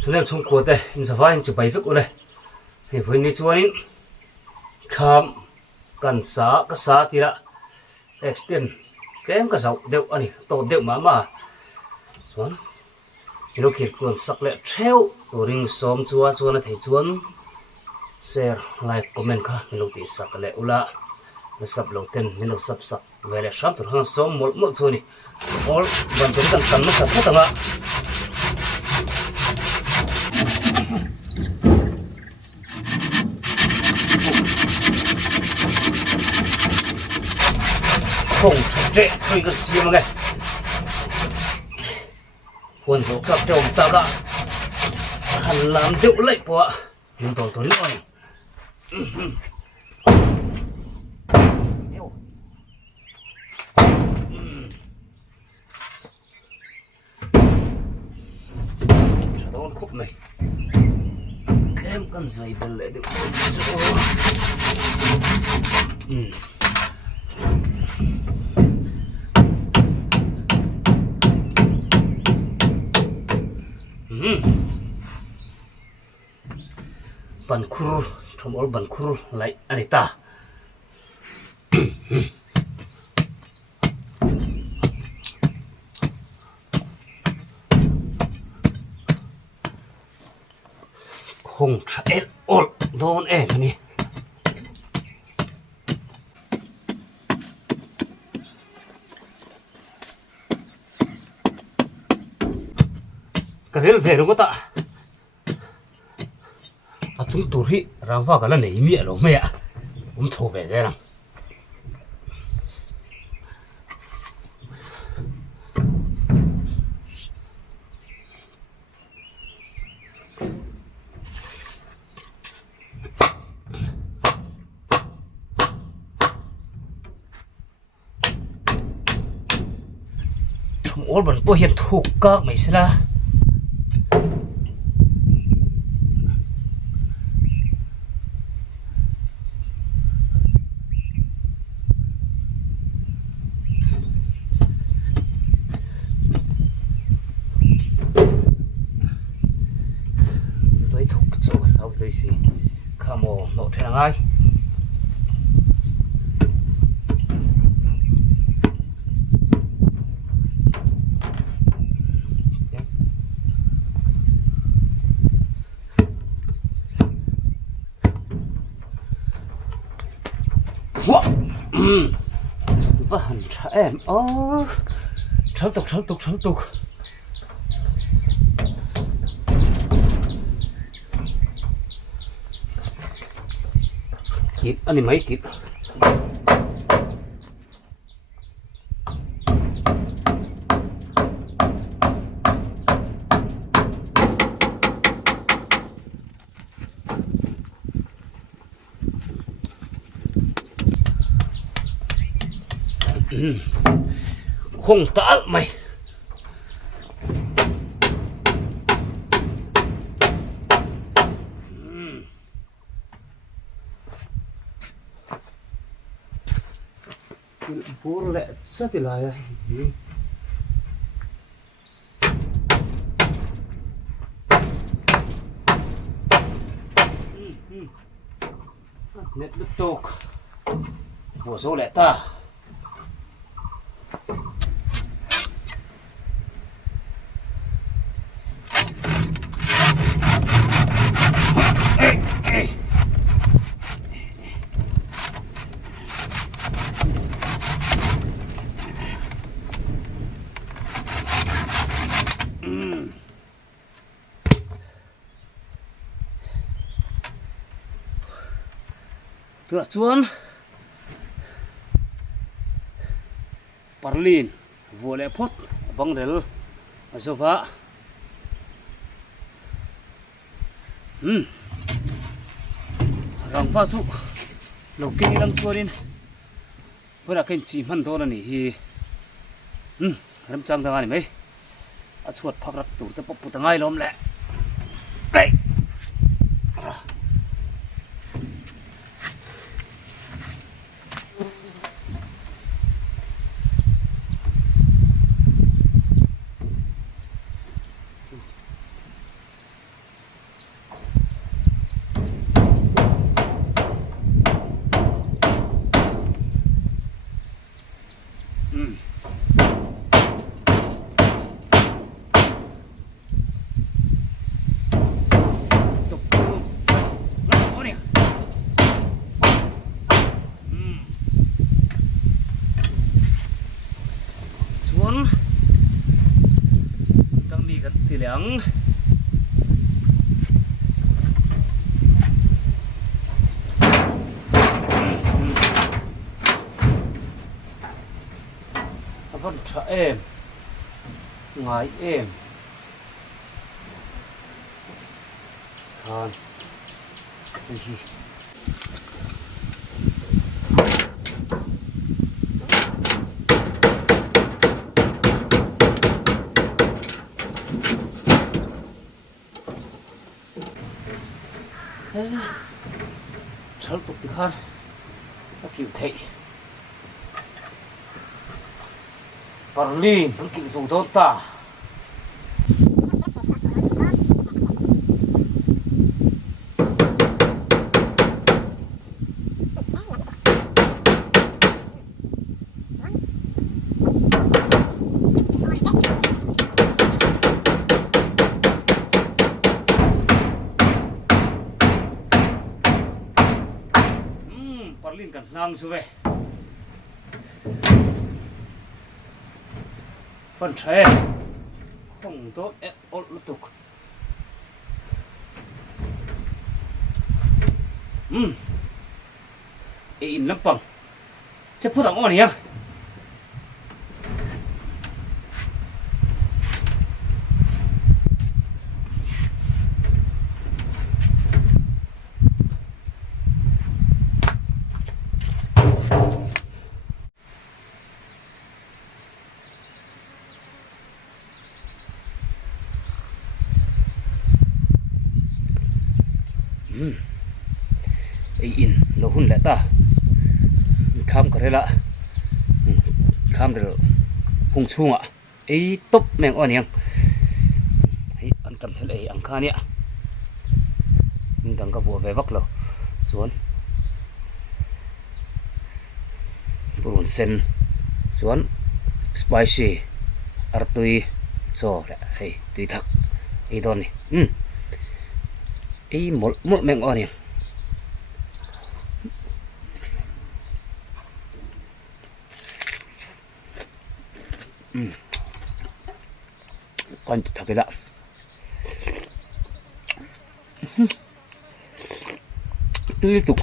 Chanel chung ko te in sa vai in chu bai vek ule he voi ni chuanin kham kan sa ka sa tira extend kem ka zau deuh ani to deuh ma chuan ino khir kun sak le theu turing som chuan a thei chuan share like comment kha ino ti sak le ula na sab lo ten ino sab sak vele sham tur han som mol mo chuni all ban tur kan tan ma sa tanga không trệ tôi cái gì mà nghe quân số các chồng tao đã hắn làm điệu lệnh của nhưng tôi đến rồi sao đó khúc này kem con giày bên lệ được Bankur, thomol bankur lại anita. Không chạy ổn, đón em nè. Cái đấy về đúng không ta? Chúng tôi hi ra vào cái là nấy mía rồi mẹ cũng thổ về đây nào chúng ôn vẫn có hiện thuộc các mấy xe la đây gì camo nọ thế nào ai và hẳn trẻ em trâu tục kịp anh mấy kịp không tả mày puro lẹ sao thì lại net betok vô số lẹ ta tựa chuan parlin vô lệ phốt băng del azova rang pha su lo king lam chuanin pura ken chi man do ni hi ram chang da ni mai a chuat phak rak tur te pop putangai lom le ei เหลืองphân trả êm ngái êm còn gì Sớm tục từ khăn nó kiểu thị còn lìn nó kiểu dùng thôn tả Parlin kan nang suwe phân tre không tốt ép ốt lục tục in lắm bằng sẽ phút thằng on nhá in lo hun leta kham kare la kham de hung chunga ei top meng on yang ei an kam hel ei ang kha nia dang ka bo ve vak lo chuan purun sen chuan spicy artui cho hei tui thak ei don ni ei mol mol meng on yang con thật cái đó tiếp tục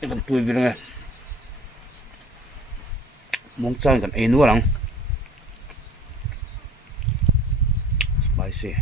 cái tui vậy nè muốn chơi còn ấy nữa lắm spicy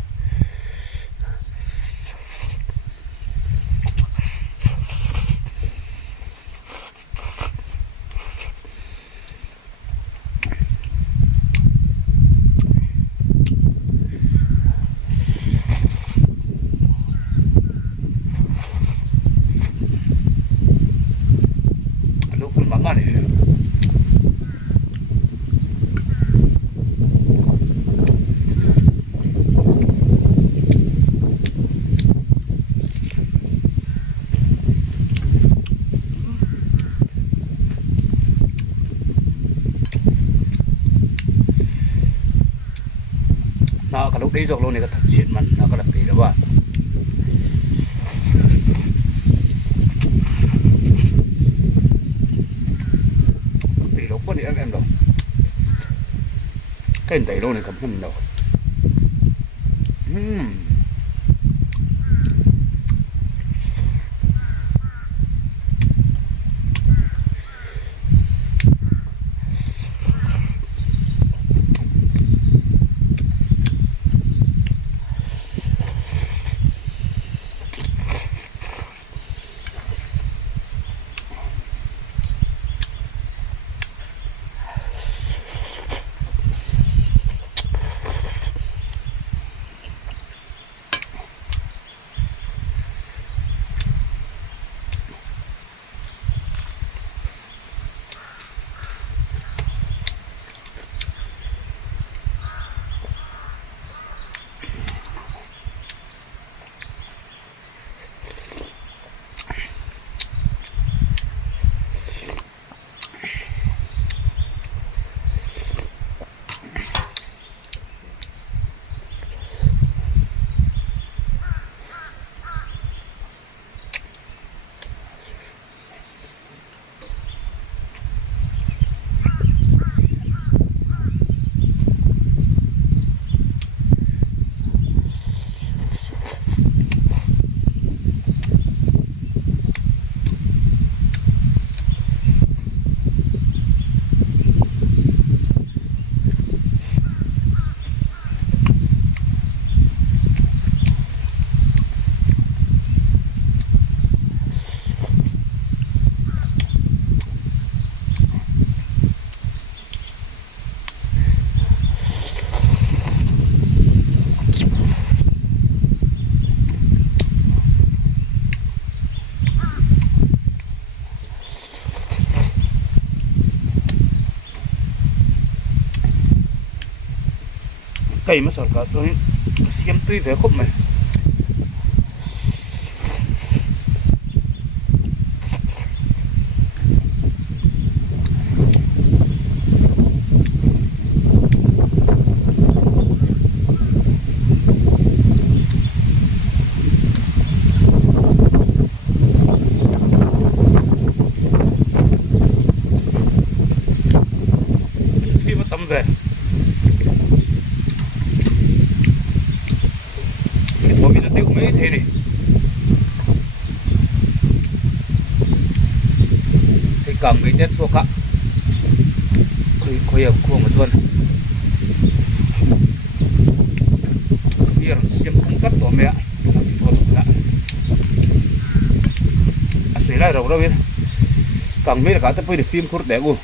nó cả lúc đấy rồi luôn này có thật chuyện mà nó có đặc biệt đó bạn đi lúc có đi em đâu cái đẩy luôn này cầm không đâu cây mà sọt cả cho nên xiêm tươi về khúc này khi mà tắm về có biết là tiêu mấy thế này thì cầm mấy tết xua cả khơi ở khu mà thuần biển xiêm không cắt tổ mẹ thuần lại xảy ra rồi đâu biết cầm mấy là cả tập được phim cốt đẹp luôn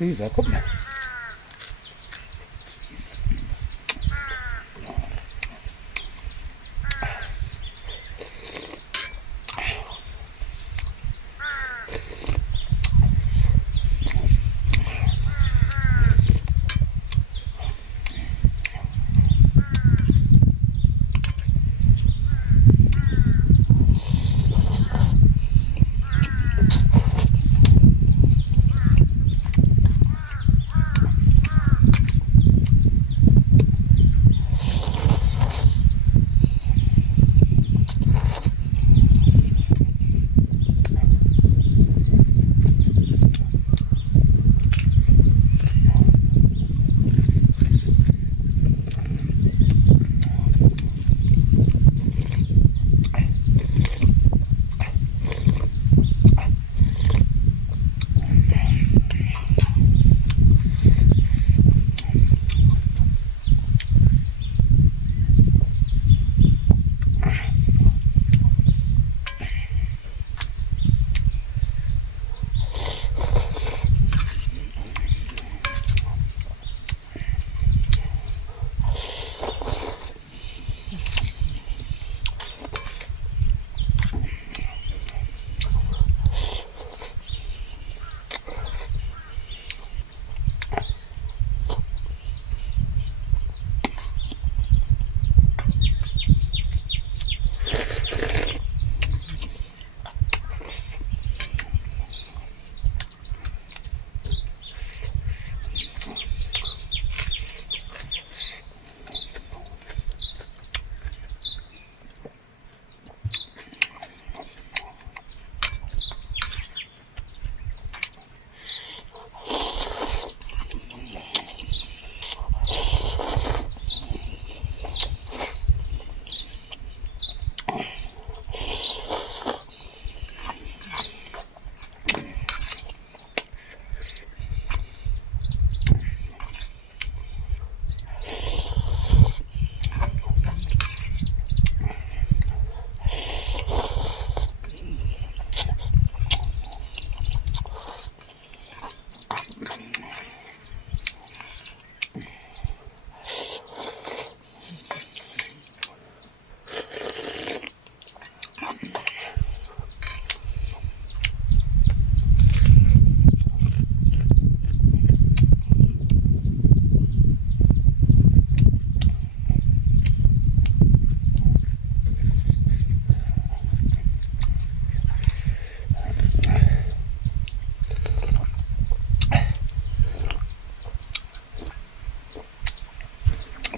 tươi vẻ khúc này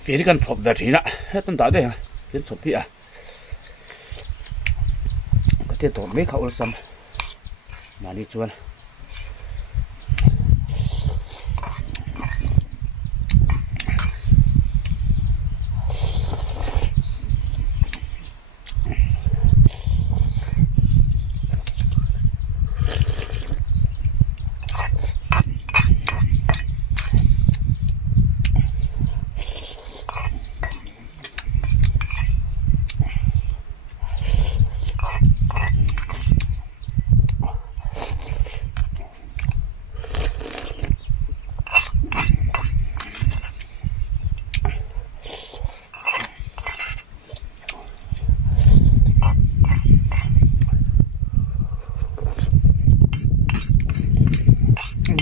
phía đi cần phộp vật thì nè hết tân tái đây hả phía phộp phía có thể tổ mấy khẩu xong mà đi chuồn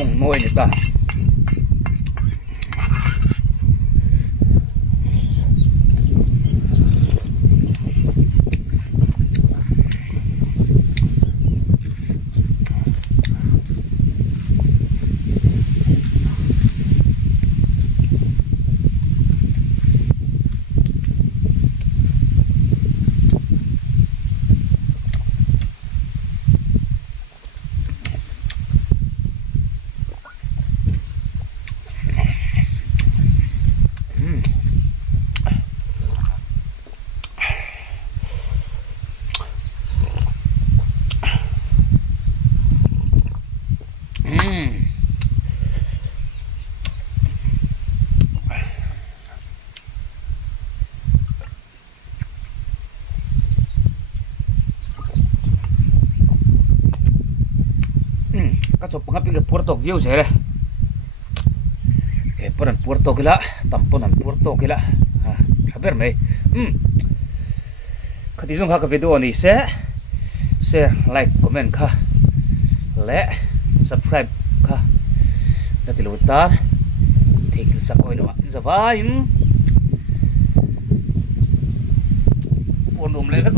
mong nuôi này ta so pangapin ke Puerto view sere ke ponan Puerto kila tamponan Puerto kila ha saber mai khati jong ha ka video ni share like comment kha le subscribe kha natilu tar thik sak oi no zawain ponum le ka